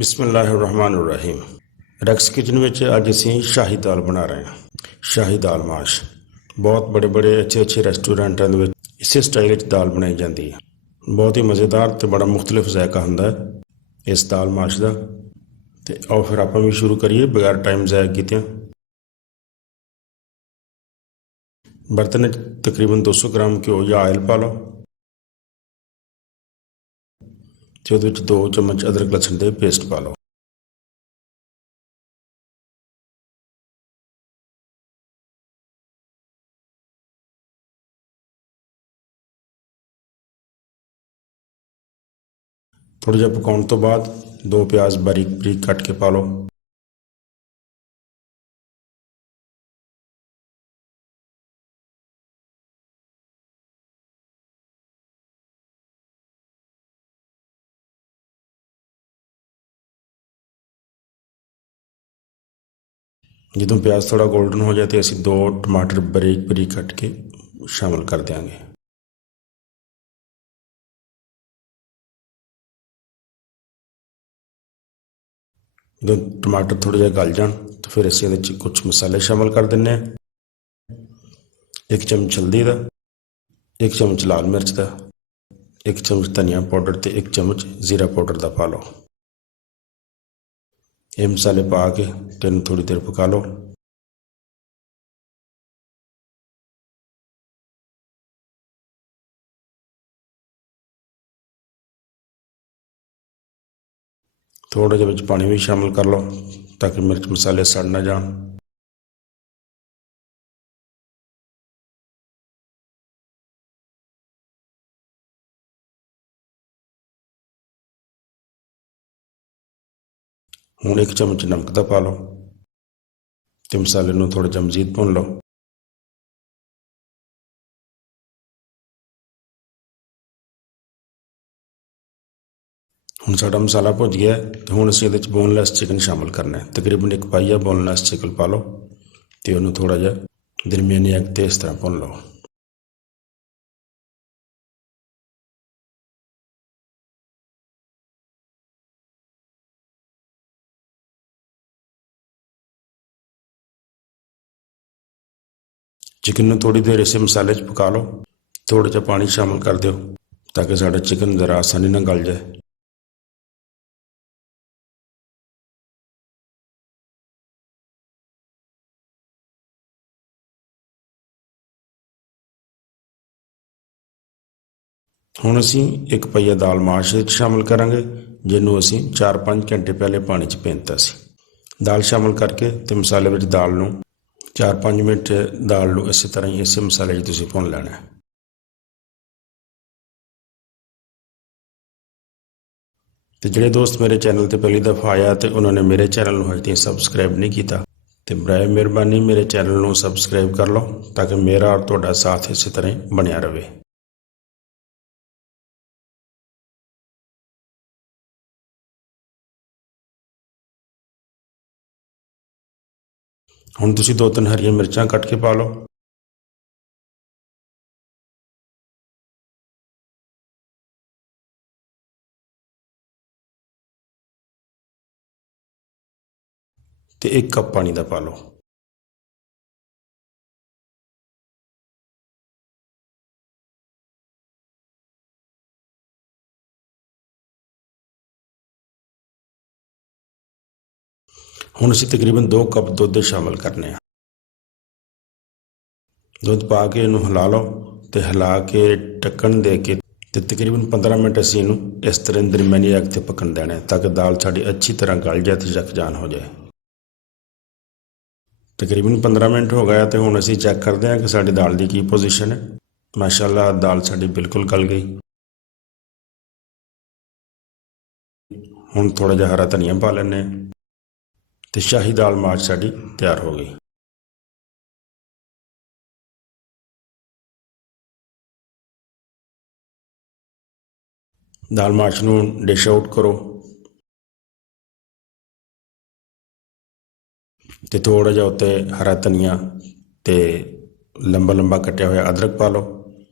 ਬਿਸਮਿਲ੍ਲਾਹਿਰਰਹਿਮਾਨਿਰਰਹੀਮ। Racks kitchen ਵਿੱਚ ਅੱਜ ਅਸੀਂ ਸ਼ਾਹੀ ਦਾਲ ਬਣਾ ਰਹੇ ਹਾਂ। ਸ਼ਾਹੀ ਦਾਲ ਮਾਸ਼ ਬਹੁਤ ਬੜੇ ਅੱਛੇ ਰੈਸਟੋਰੈਂਟਾਂ ਦੇ ਵਿੱਚ ਇਸੇ ਸਟਾਈਲ ਵਿੱਚ ਦਾਲ ਬਣਾਈ ਜਾਂਦੀ ਹੈ। ਬਹੁਤ ਹੀ ਮਜ਼ੇਦਾਰ ਅਤੇ ਬੜਾ ਮੁਖਤਲਿਫ ਜ਼ਾਇਕਾ ਹੁੰਦਾ ਹੈ ਇਸ ਦਾਲ ਮਾਸ਼ ਦਾ। ਅਤੇ ਆਓ ਫਿਰ ਆਪਾਂ ਵੀ ਸ਼ੁਰੂ ਕਰੀਏ ਬਗੈਰ ਟਾਈਮ ਜ਼ਾਇਆ ਕੀਤਿਆਂ। ਬਰਤਨ ਵਿੱਚ ਤਕਰੀਬਨ 200 ਗ੍ਰਾਮ ਘਿਓ ਜਾਂ ਆਇਲ ਪਾ ਲਓ ਅਤੇ ਉਹਦੇ ਵਿੱਚ 2 ਚਮਚ ਅਦਰਕ ਲਸਣ ਦੇ ਪੇਸਟ ਪਾ ਲਓ। ਥੋੜ੍ਹਾ ਜਿਹਾ ਪਕਾਉਣ ਤੋਂ ਬਾਅਦ 2 ਪਿਆਜ਼ ਬਾਰੀਕ ਕੱਟ ਕੇ ਪਾ ਲਓ। ਜਦੋਂ ਪਿਆਜ਼ ਥੋੜ੍ਹਾ ਗੋਲਡਨ ਹੋ ਜਾਏ ਤਾਂ ਅਸੀਂ 2 ਟਮਾਟਰ ਬਾਰੀਕ ਕੱਟ ਕੇ ਸ਼ਾਮਿਲ ਕਰ ਦਿਆਂਗੇ। ਜਦੋਂ ਟਮਾਟਰ ਥੋੜ੍ਹਾ ਜਿਹਾ ਗਲ ਜਾਣ ਤਾਂ ਫਿਰ ਅਸੀਂ ਇਹਦੇ 'ਚ ਕੁਝ ਮਸਾਲੇ ਸ਼ਾਮਿਲ ਕਰ ਦਿੰਦੇ ਹਾਂ। 1 ਚਮਚ ਹਲਦੀ ਦਾ, 1 ਚਮਚ ਲਾਲ ਮਿਰਚ ਦਾ, 1 ਚਮਚ ਧਨੀਆ ਪਾਊਡਰ ਅਤੇ 1 ਚਮਚ ਜ਼ੀਰਾ ਪਾਊਡਰ ਦਾ ਪਾ ਲਓ। ਇਹ ਮਸਾਲੇ ਪਾ ਕੇ ਇਹਨੂੰ ਥੋੜ੍ਹੀ ਦੇਰ ਪਕਾ ਲਓ। ਥੋੜ੍ਹਾ ਜਿਹਾ ਵਿੱਚ ਪਾਣੀ ਵੀ ਸ਼ਾਮਿਲ ਕਰ ਲਓ ਤਾਂ ਕਿ ਮਿਰਚ ਮਸਾਲੇ ਸੜ ਨਾ ਜਾਣ। ਹੁਣ 1 ਚਮਚ ਨਮਕ ਦਾ ਪਾ ਲਓ ਅਤੇ ਮਸਾਲੇ ਨੂੰ ਥੋੜ੍ਹਾ ਜਿਹਾ ਮਜ਼ੀਦ ਭੁੰਨ ਲਓ। ਹੁਣ ਸਾਡਾ ਮਸਾਲਾ ਭੁੱਜ ਗਿਆ ਅਤੇ ਹੁਣ ਅਸੀਂ ਇਹਦੇ 'ਚ ਬੋਨਲੈਸ ਚਿਕਨ ਸ਼ਾਮਿਲ ਕਰਨਾ ਹੈ। ਤਕਰੀਬਨ 1 ਪਾਈਆ ਬੋਨਲੈਸ ਚਿਕਨ ਪਾ ਲਓ ਅਤੇ ਉਹਨੂੰ ਥੋੜ੍ਹਾ ਜਿਹਾ ਦਰਮਿਆਨੀ ਅੱਗ 'ਤੇ ਇਸ ਤਰ੍ਹਾਂ ਭੁੰਨ ਲਓ। ਚਿਕਨ ਨੂੰ ਥੋੜ੍ਹੀ ਦੇਰ ਇਸੇ ਮਸਾਲੇ 'ਚ ਪਕਾ ਲਓ। ਥੋੜ੍ਹਾ ਜਿਹਾ ਪਾਣੀ ਸ਼ਾਮਿਲ ਕਰ ਦਿਓ ਤਾਂ ਕਿ ਸਾਡਾ ਚਿਕਨ ਜ਼ਰਾ ਆਸਾਨੀ ਨਾਲ ਗਲ ਜਾਏ। ਹੁਣ ਅਸੀਂ 1 ਪਾਈਆ ਦਾਲ ਮਾਸ਼ ਵਿੱਚ ਸ਼ਾਮਿਲ ਕਰਾਂਗੇ ਜਿਹਨੂੰ ਅਸੀਂ 4-5 ਘੰਟੇ ਪਹਿਲੇ ਪਾਣੀ 'ਚ ਭਿਉਂਤਾ ਸੀ। ਦਾਲ ਸ਼ਾਮਿਲ ਕਰਕੇ ਅਤੇ ਮਸਾਲੇ ਵਿੱਚ ਦਾਲ ਨੂੰ 4-5 ਮਿੰਟ ਦਾਲ ਨੂੰ ਇਸੇ ਤਰ੍ਹਾਂ ਹੀ ਇਸੇ ਮਸਾਲੇ 'ਚ ਤੁਸੀਂ ਭੁੰਨ ਲੈਣਾ ਹੈ। ਅਤੇ ਜਿਹੜੇ ਦੋਸਤ ਮੇਰੇ ਚੈਨਲ 'ਤੇ ਪਹਿਲੀ ਦਫਾ ਆਇਆ ਅਤੇ ਉਹਨਾਂ ਨੇ ਮੇਰੇ ਚੈਨਲ ਨੂੰ ਹਜੇ ਤੱਕ ਸਬਸਕ੍ਰਾਈਬ ਨਹੀਂ ਕੀਤਾ ਅਤੇ ਬਰਾਏ ਮਿਹਰਬਾਨੀ ਮੇਰੇ ਚੈਨਲ ਨੂੰ ਸਬਸਕ੍ਰਾਈਬ ਕਰ ਲਓ ਤਾਂ ਕਿ ਮੇਰਾ ਔਰ ਤੁਹਾਡਾ ਸਾਥ ਇਸੇ ਤਰ੍ਹਾਂ ਹੀ ਬਣਿਆ ਰਹੇ। ਹੁਣ ਤੁਸੀਂ 2-3 ਹਰੀਆਂ ਮਿਰਚਾਂ ਕੱਟ ਕੇ ਪਾ ਲਓ। ਅਤੇ 1 ਕੱਪ ਪਾਣੀ ਦਾ ਪਾ ਲਓ। ਹੁਣ ਅਸੀਂ ਤਕਰੀਬਨ 2 ਕੱਪ ਦੁੱਧ ਸ਼ਾਮਿਲ ਕਰਨੇ ਆ। ਦੁੱਧ ਪਾ ਕੇ ਇਹਨੂੰ ਹਿਲਾ ਲਓ ਅਤੇ ਹਿਲਾ ਕੇ ਢੱਕਣ ਦੇ ਕੇ ਅਤੇ ਤਕਰੀਬਨ 15 ਮਿੰਟ ਅਸੀਂ ਇਹਨੂੰ ਇਸ ਤਰ੍ਹਾਂ ਦਰਮਿਆਨੀ ਅੱਗ 'ਤੇ ਪੱਕਣ ਦੇਣਾ ਤਾਂ ਕਿ ਦਾਲ ਸਾਡੀ ਅੱਛੀ ਤਰ੍ਹਾਂ ਗਲ ਜਾਏ ਅਤੇ ਯਕਜਾਨ ਹੋ ਜਾਏ। ਤਕਰੀਬਨ 15 ਮਿੰਟ ਹੋ ਗਿਆ ਅਤੇ ਹੁਣ ਅਸੀਂ ਚੈੱਕ ਕਰਦੇ ਹਾਂ ਕਿ ਸਾਡੀ ਦਾਲ ਦੀ ਕੀ ਪੋਜੀਸ਼ਨ ਹੈ। ਮਾਸ਼ਾਅੱਲਾ ਦਾਲ ਸਾਡੀ ਬਿਲਕੁਲ ਗਲ ਗਈ। ਹੁਣ ਥੋੜ੍ਹਾ ਜਿਹਾ ਹਰਾ ਧਨੀਆ ਪਾ ਲੈਂਦੇ ਹਾਂ ਅਤੇ ਸ਼ਾਹੀ ਦਾਲ ਮਾਸ਼ ਸਾਡੀ ਤਿਆਰ ਹੋ ਗਈ। ਦਾਲ ਮਾਸ਼ ਨੂੰ ਡਿਸ਼ ਆਊਟ ਕਰੋ ਅਤੇ ਥੋੜ੍ਹਾ ਜਿਹਾ ਉੱਤੇ ਹਰਾ ਧਨੀਆ ਅਤੇ ਲੰਬਾ ਕੱਟਿਆ ਹੋਇਆ ਅਦਰਕ ਪਾ ਲਓ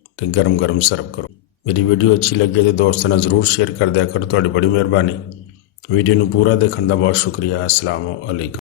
ਅਤੇ ਗਰਮ ਸਰਵ ਕਰੋ। ਮੇਰੀ ਵੀਡੀਓ ਅੱਛੀ ਲੱਗੇ ਤਾਂ ਦੋਸਤਾਂ ਨਾਲ ਜ਼ਰੂਰ ਸ਼ੇਅਰ ਕਰ ਦਿਆ ਕਰੋ। ਤੁਹਾਡੀ ਬੜੀ ਮਿਹਰਬਾਨੀ। ਵੀਡੀਓ ਨੂੰ ਪੂਰਾ ਦੇਖਣ ਦਾ ਬਹੁਤ ਸ਼ੁਕਰੀਆ। ਅਸਲਾਮ ਅਲੈਕੁਮ।